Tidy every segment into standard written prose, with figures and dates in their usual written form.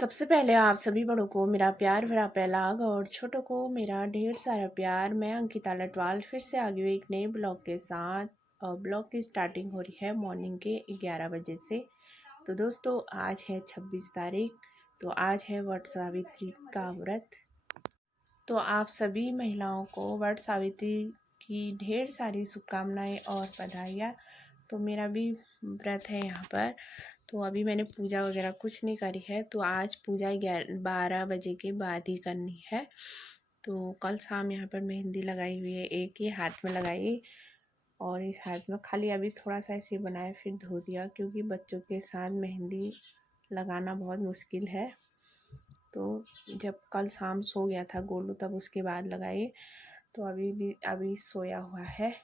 सबसे पहले आप सभी बड़ों को मेरा प्यार भरा प्रणाम और छोटों को मेरा ढेर सारा प्यार। मैं अंकिता लटवाल फिर से आ गई हूँ एक नए ब्लॉग के साथ। और ब्लॉग की स्टार्टिंग हो रही है मॉर्निंग के 11 बजे से। तो दोस्तों आज है 26 तारीख। तो आज है वट सावित्री का व्रत। तो आप सभी महिलाओं को वट सावित्री की ढेर सारी शुभकामनाएं और बधाइयाँ। तो मेरा भी व्रत है यहाँ पर। तो अभी मैंने पूजा वगैरह कुछ नहीं करी है। तो आज पूजा 12 बजे के बाद ही करनी है। तो कल शाम यहाँ पर मेहंदी लगाई हुई है, एक ही हाथ में लगाई और इस हाथ में खाली अभी थोड़ा सा ऐसे बनाया फिर धो दिया, क्योंकि बच्चों के साथ मेहंदी लगाना बहुत मुश्किल है। तो जब कल शाम सो गया था गोलू तब उसके बाद लगाई। तो अभी सोया हुआ है।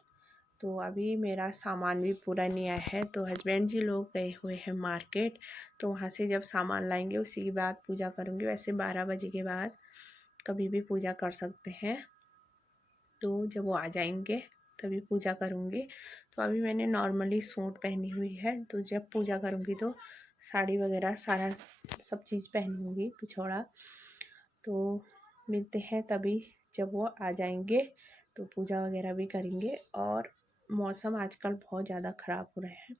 तो अभी मेरा सामान भी पूरा नहीं आया है। तो हस्बैंड जी लोग गए हुए हैं मार्केट। तो वहाँ से जब सामान लाएंगे उसी के बाद पूजा करूँगी। वैसे 12 बजे के बाद कभी भी पूजा कर सकते हैं। तो जब वो आ जाएंगे तभी पूजा करूँगी। तो अभी मैंने नॉर्मली सूट पहनी हुई है। तो जब पूजा करूँगी तो साड़ी वगैरह सारा सब चीज़ पहनूँगी पिछोड़ा। तो मिलते हैं तभी जब वो आ जाएंगे। तो पूजा वगैरह भी करेंगे। और मौसम आजकल बहुत ज़्यादा ख़राब हो रहा है।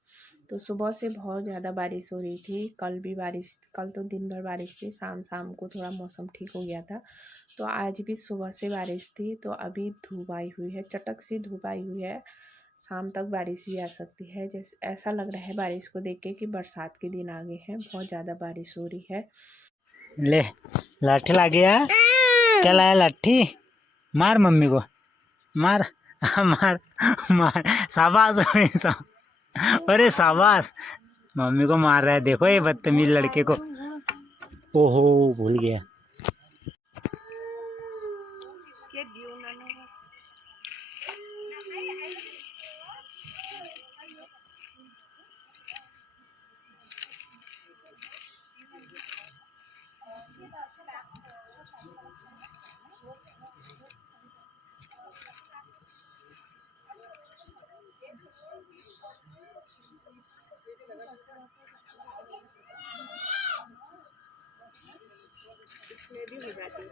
तो सुबह से बहुत ज़्यादा बारिश हो रही थी। कल तो दिन भर बारिश थी, शाम शाम को थोड़ा मौसम ठीक हो गया था। तो आज भी सुबह से बारिश थी। तो अभी धूप आई हुई है, चटक सी धूप आई हुई है। शाम तक बारिश भी आ सकती है। जैसे ऐसा लग रहा है बारिश को देख के कि बरसात के दिन आ गए हैं। बहुत ज़्यादा बारिश हो रही है। ले लाठी ला गया। क्या लाया लाठी? मार मम्मी को, मार मार मार। शाबाश अरे शाबाश, मम्मी को मार रहा है। देखो ये बदतमीज लड़के को। ओहो भूल गया। इसमें भी हो जाती है।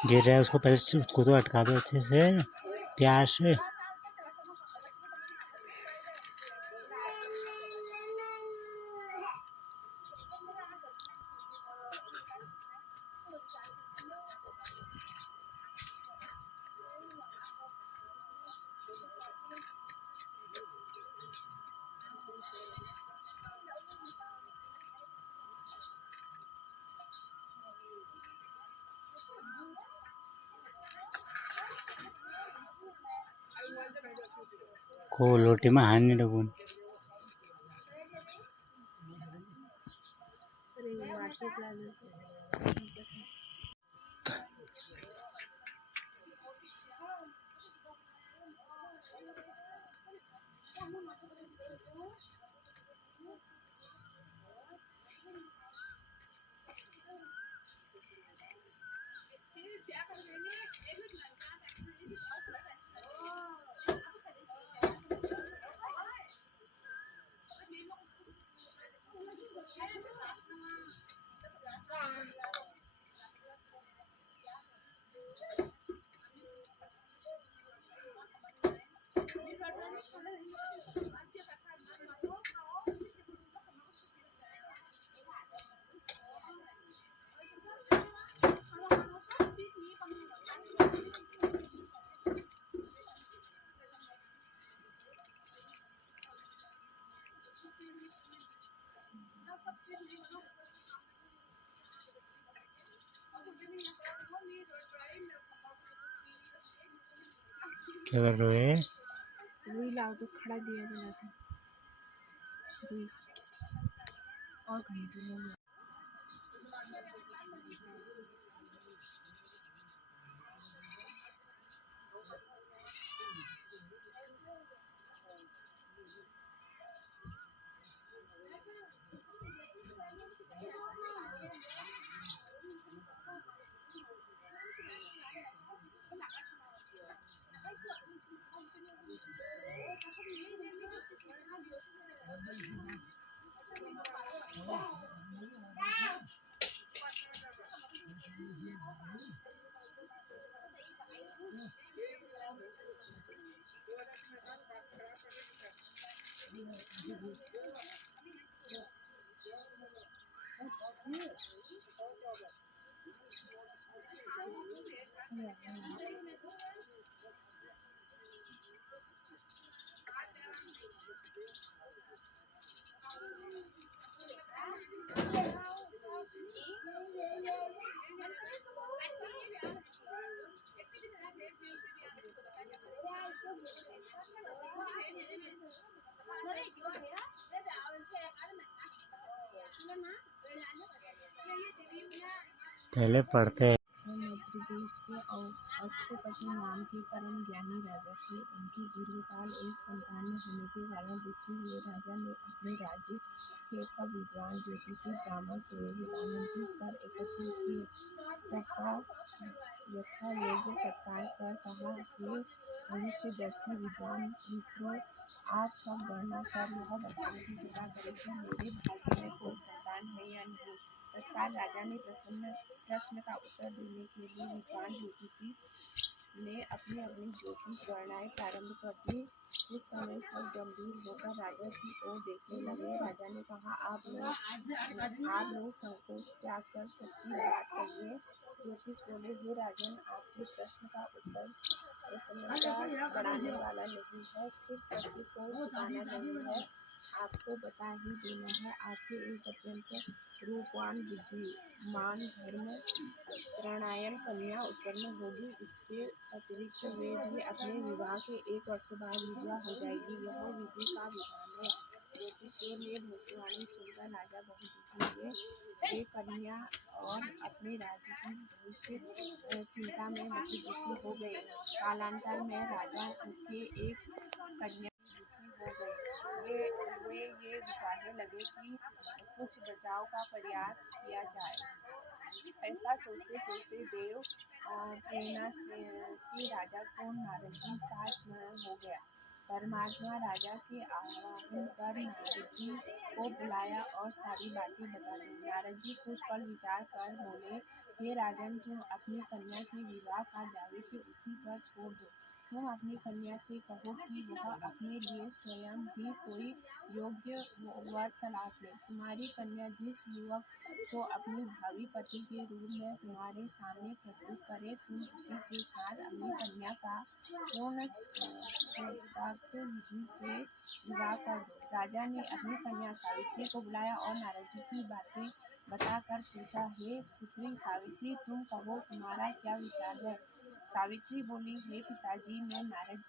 गिर रहा है उसको, पहले उसको तो अटका दो अच्छे से प्यार से। को लोटे में हाथ नहीं लगून। क्या कर रहे हो? रुई लाओ तो खड़ा दिया जला था रुई और घंटे में पहले पढ़ते हैं। मध्य प्रदेश के अश्वपति नाम के परम ज्ञानी राजा थे। उनकी दीर्घकाल एक संतान न होने के कारण दुखी हुए राजा ने अपने राज्य के सब विद्वान ज्योतिषी ब्राह्मण पुरोहित आमंत्रित कर एकत्रित किए। सबका यथायोग्य सत्कार कर कहा, हे भविष्यदर्शी विद्वान मित्रों, आप सब गणना कर यह बताने की कृपा करें कि मेरे भाग्य में कोई संतान है या नहीं। तत्काल राजा ने प्रश्न का उत्तर देने के लिए विद्वान ज्योतिषी ने अपनी अपनी ज्योतिष गणनाएं प्रारंभ कर दी। उस समय सब गंभीर होकर राजा की ओर देखने लगे। राजा ने कहा, आप लोग संकोच त्याग कर सच्ची बात कहिए। ज्योतिष बोले, हे राजन, आपके प्रश्न का उत्तर प्रसन्नता बढ़ाने वाला नहीं है, फिर सत्य को छुपाना नहीं है, आपको बता ही देना है। आपके एक अत्यंत रूपवान, बुद्धिमान, धर्म प्राणायन कन्या उत्पन्न होगी। इसके अतिरिक्त वे भी अपने विवाह के 1 वर्ष बाद विधवा हो जाएगी। यह विधि का विधान है। ज्योतिषियों ने भविष्यवाणी सुनकर राजा बहुत दुखी हुए। वे कन्या और अपने राज्य की भविष्य चिंता में बहुत दुखी हो गए। कालांतर में राजा के एक कन्या दुखी हो गए। वे ये विचारने लगे कि कुछ बचाव का प्रयास किया जाए। ऐसा सोचते सोचते देव प्रेरणा से राजा को नारद जी का स्मरण हो गया। परमात्मा राजा के आह्वान कर नारद जी को बुलाया और सारी बातें बता दी। नारद जी कुछ पल विचार कर बोले, हे राजन, तुम अपनी कन्या के विवाह का दावे के उसी पर छोड़ दो। तुम अपनी कन्या से कहो कि वह अपने लिए स्वयं भी कोई योग्य वर तलाश ले। तुम्हारी कन्या जिस युवक को अपनी भावी पति के रूप में तुम्हारे सामने प्रस्तुत करे, तुम उसी के साथ अपनी कन्या का पूर्ण श्रद्धायुक्त विधि से विवाह कर दो। राजा ने अपनी कन्या सावित्री को बुलाया और नारद जी की बातें बताकर पूछा, हे पुत्री सावित्री, तुम कहो, तुम्हारा क्या विचार है। सावित्री बोली, हे पिताजी, मैं नारद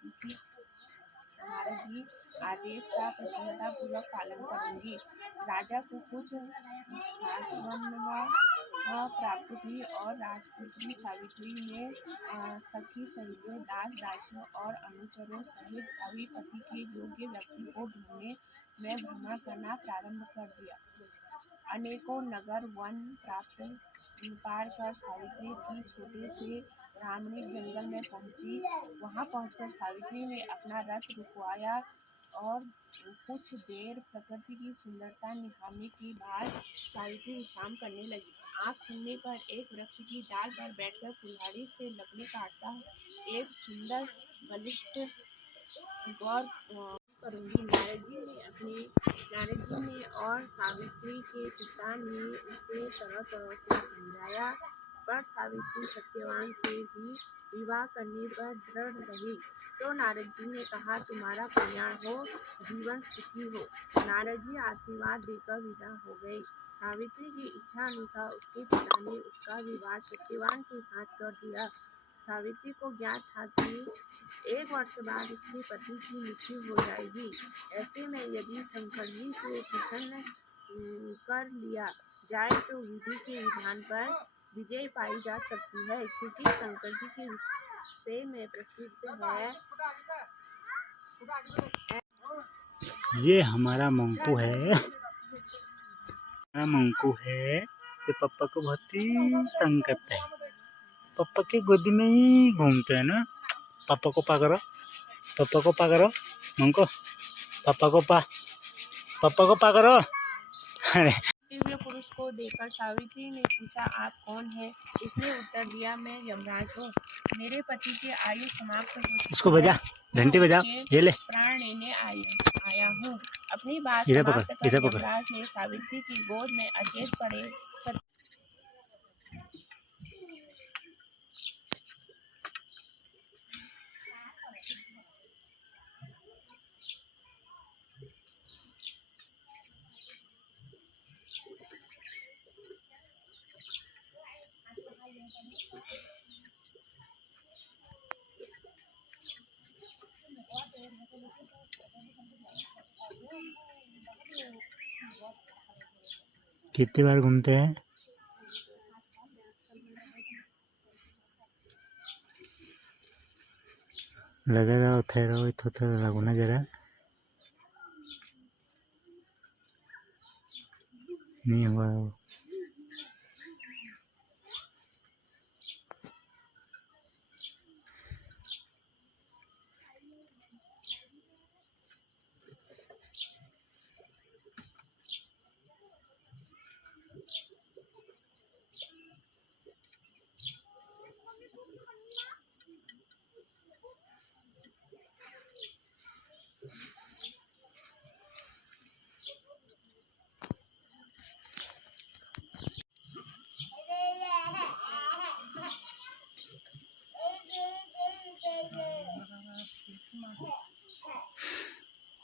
जी आदेश का प्रसन्नता पूर्वक पालन करूंगी। राजा को कुछ सांत्वना प्राप्त हुई और राजपुत्री सावित्री ने सखी सहेलियों, दास दासियों और अनुचरों सहित भावी पति के योग्य व्यक्ति को ढूंढने में भ्रमण करना प्रारंभ कर दिया। अनेकों नगर वन पार कर सावित्री की छोटे से ब्राह्मणी जंगल में पहुंची। वहां पहुंचकर सावित्री ने अपना रथ रुकवाया और कुछ देर प्रकृति की सुंदरता निहारने के बाद सावित्री विश्राम करने लगी। आँख खुलने पर एक वृक्ष की डाल पर बैठकर कुल्हाड़ी से लकड़ी काटता एक सुंदर बलिष्ठ गौर करूंगी। नारद जी ने और सावित्री के पिता ने उसे तरह तरह से समझाया, पर सावित्री सत्यवान से भी विवाह करने पर दृढ़ रही। तो नारद जी ने कहा, तुम्हारा कल्याण हो, जीवन सुखी हो। नारद जी आशीर्वाद देकर विदा हो गए। सावित्री की इच्छा अनुसार उसके पिता ने उसका विवाह सत्यवान के साथ कर दिया। सावित्री को ज्ञात था कि 1 वर्ष बाद उसके पति की मृत्यु हो जाएगी। ऐसे में यदि शंकर जी को प्रसन्न कर लिया जाए तो विधि के विधान पर विजय पाई जा सकती है, क्योंकि शंकर जी के विषय में प्रसिद्ध है। ये हमारा मंकू है, हमारा मंकू है जो पापा को बहुत ही तंग करता है। पापा के गोदी में ही घूमते हैं ना। पापा को पा करो, पापा को पा करो मंकू, पापा को पा करो। अरे दिव्य पुरुष को देखकर सावित्री ने पूछा, आप कौन है? इसने उत्तर दिया, मैं यमराज हूँ। मेरे पति की आयु समाप्त हो चुकी इसको बजा, है, घंटी बजा, ये ले, प्राण लेने आया हूँ। अपनी बात इधर समाप्त पकड़, कर इधर पकड़। यमराज ने सावित्री की गोद में अचेत पड़े कितनी बार घूमते हैं? लगा रहो, ठहरो, थोड़ा लागू ना जरा, नहीं हुआ वो।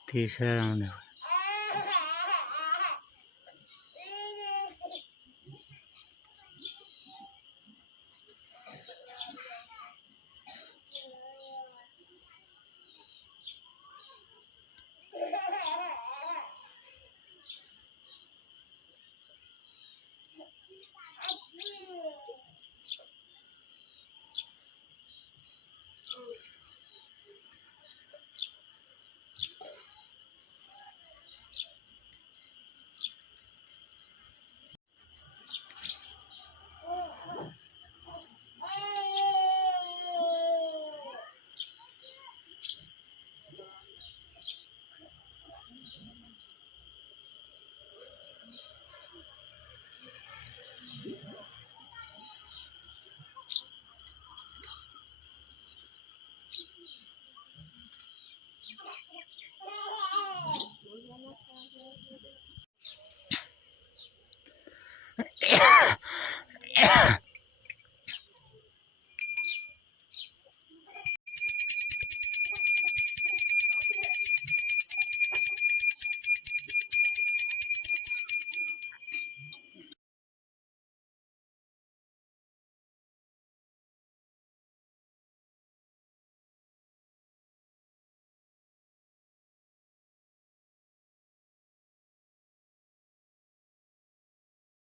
तीसरा राउंड है।